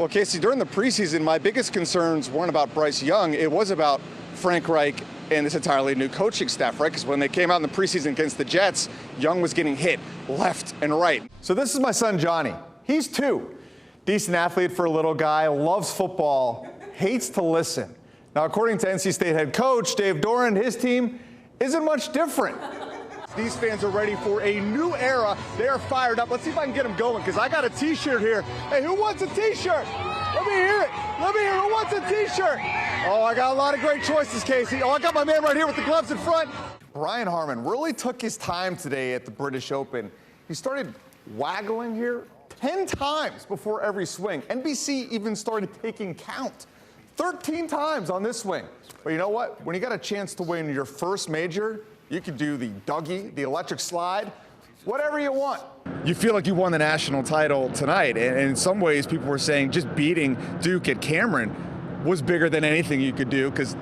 Well, Casey, during the preseason, my biggest concerns weren't about Bryce Young. It was about Frank Reich and this entirely new coaching staff, right? Because when they came out in the preseason against the Jets, Young was getting hit left and right. So this is my son, Johnny. He's 2. Decent athlete for a little guy, loves football, hates to listen. Now, according to NC State head coach Dave Doran, his team isn't much different. These fans are ready for a new era. They are fired up. Let's see if I can get them going, because I got a T-shirt here. Hey, who wants a T-shirt? Let me hear it. Let me hear it. Who wants a T-shirt? Oh, I got a lot of great choices, Casey. Oh, I got my man right here with the gloves in front. Brian Harman really took his time today at the British Open. He started waggling here 10 times before every swing. NBC even started taking count. 13 times on this swing. But you know what? When you got a chance to win your first major, you could do the Dougie, the electric slide, whatever you want. You feel like you won the national title tonight, and in some ways people were saying just beating Duke at Cameron was bigger than anything you could do, because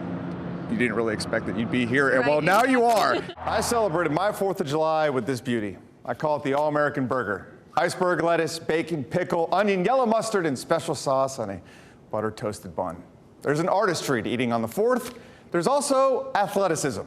you didn't really expect that you'd be here. And well, now you are. I celebrated my 4th of July with this beauty. I call it the All-American Burger. Iceberg lettuce, bacon, pickle, onion, yellow mustard, and special sauce on a buttered toasted bun. There's an artistry to eating on the 4th. There's also athleticism.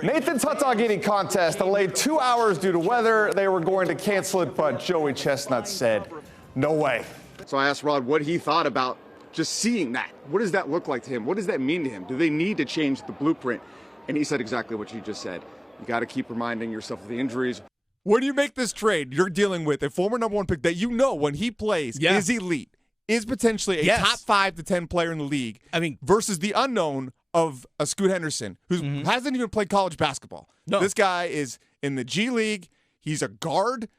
Nathan's hot dog eating contest delayed 2 hours due to weather. They were going to cancel it, but Joey Chestnut said, no way. So I asked Rod what he thought about just seeing that. What does that look like to him? What does that mean to him? Do they need to change the blueprint? And he said exactly what you just said. You got to keep reminding yourself of the injuries. Where do you make this trade? You're dealing with a former #1 pick that you know when he plays is elite, is potentially a top 5 to 10 player in the league. I mean, versus the unknown of a Scoot Henderson, who hasn't even played college basketball. No. This guy is in the G League. He's a guard.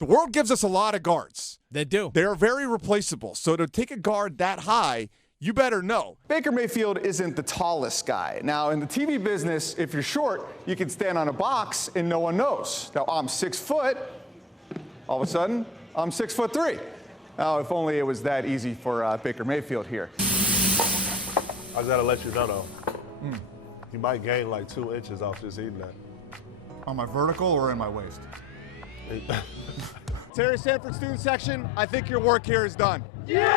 The world gives us a lot of guards. They do. They are very replaceable. So to take a guard that high, you better know. Baker Mayfield isn't the tallest guy. Now, in the TV business, if you're short, you can stand on a box and no one knows. Now, I'm 6 foot. All of a sudden, I'm 6'3". Now, if only it was that easy for Baker Mayfield here. I just gotta let you know, though. You might gain like 2 inches off just eating that. On my vertical or in my waist? Terry Sanford student section, I think your work here is done. Yeah!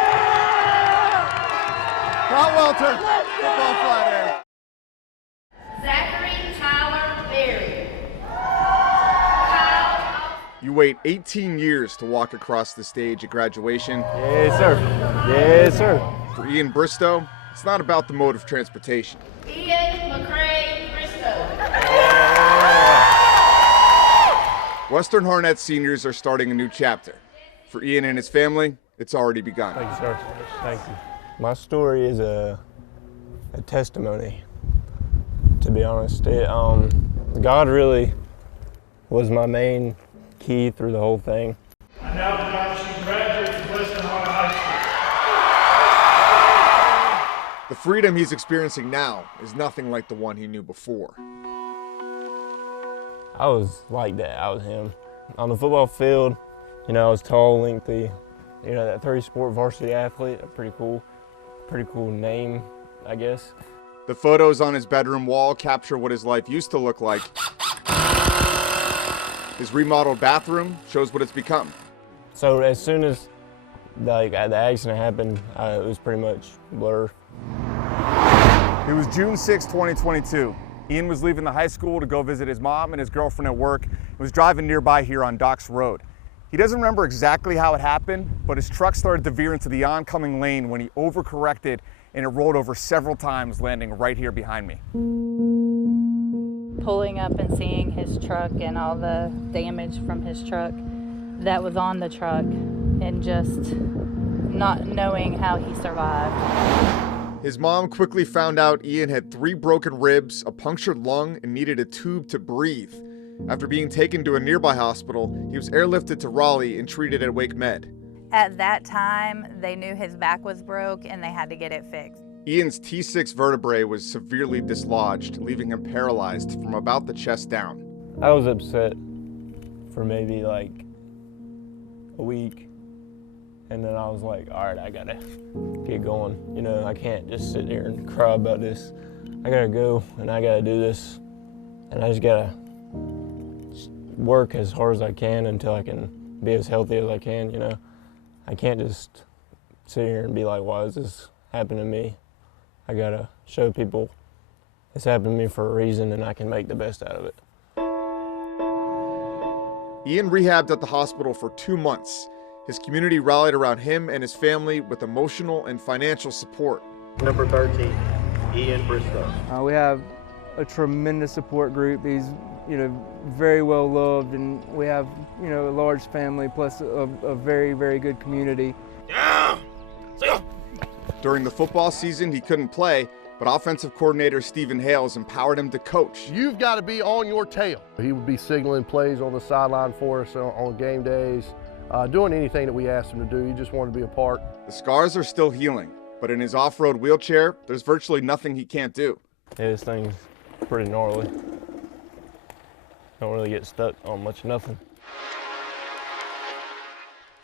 Not Welter. Football Friday. Zachary Tyler Berry. You wait 18 years to walk across the stage at graduation. Yes, sir. Yes, sir. For Ian Bristow, it's not about the mode of transportation. Ian McCray Bristow. Western Harnett seniors are starting a new chapter. For Ian and his family, it's already begun. Thank you, sir. Thank you. My story is a testimony, to be honest. God really was my main key through the whole thing. I now announce you graduate from Western Harnett High School. The freedom he's experiencing now is nothing like the one he knew before. I was like that. I was him. On the football field, I was tall, lengthy, that 30-sport varsity athlete, a pretty cool name, I guess. The photos on his bedroom wall capture what his life used to look like. His remodeled bathroom shows what it's become. So as soon as the accident happened, it was pretty much blur. It was June 6, 2022. Ian was leaving the high school to go visit his mom and his girlfriend at work. He was driving nearby here on Docks Road. He doesn't remember exactly how it happened, but his truck started to veer into the oncoming lane when he overcorrected and it rolled over several times, landing right here behind me. Pulling up and seeing his truck and all the damage from his truck that was on the truck, and just not knowing how he survived. His mom quickly found out Ian had 3 broken ribs, a punctured lung, and needed a tube to breathe. After being taken to a nearby hospital, he was airlifted to Raleigh and treated at Wake Med. At that time, they knew his back was broke and they had to get it fixed. Ian's T6 vertebrae was severely dislodged, leaving him paralyzed from about the chest down. I was upset for maybe like a week, and then I was like, all right, I gotta get going. I can't just sit here and cry about this. I gotta go and I gotta do this, and I just gotta work as hard as I can until I can be as healthy as I can. I can't just sit here and be like, why is this happening to me? I gotta show people it's happened to me for a reason and I can make the best out of it. Ian rehabbed at the hospital for 2 months. His community rallied around him and his family with emotional and financial support. Number 13, Ian Bristow. We have a tremendous support group. He's, very well loved, and we have, a large family plus a very, very good community. Yeah! During the football season, he couldn't play, but offensive coordinator Stephen Hales empowered him to coach. You've got to be on your tail. He would be signaling plays on the sideline for us on game days, doing anything that we asked him to do. He just wanted to be a part. The scars are still healing, but in his off-road wheelchair, there's virtually nothing he can't do. Yeah, this thing's pretty gnarly. Don't really get stuck on much of nothing.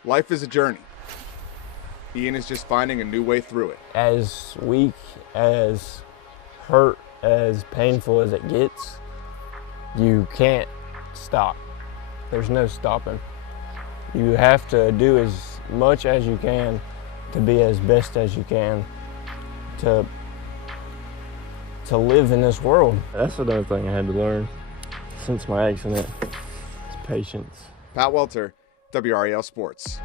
Life is a journey. Ian is just finding a new way through it. As weak, as hurt, as painful as it gets, you can't stop. There's no stopping. You have to do as much as you can to be as best as you can to live in this world. That's another thing I had to learn since my accident. It's patience. Pat Welter, WRAL Sports.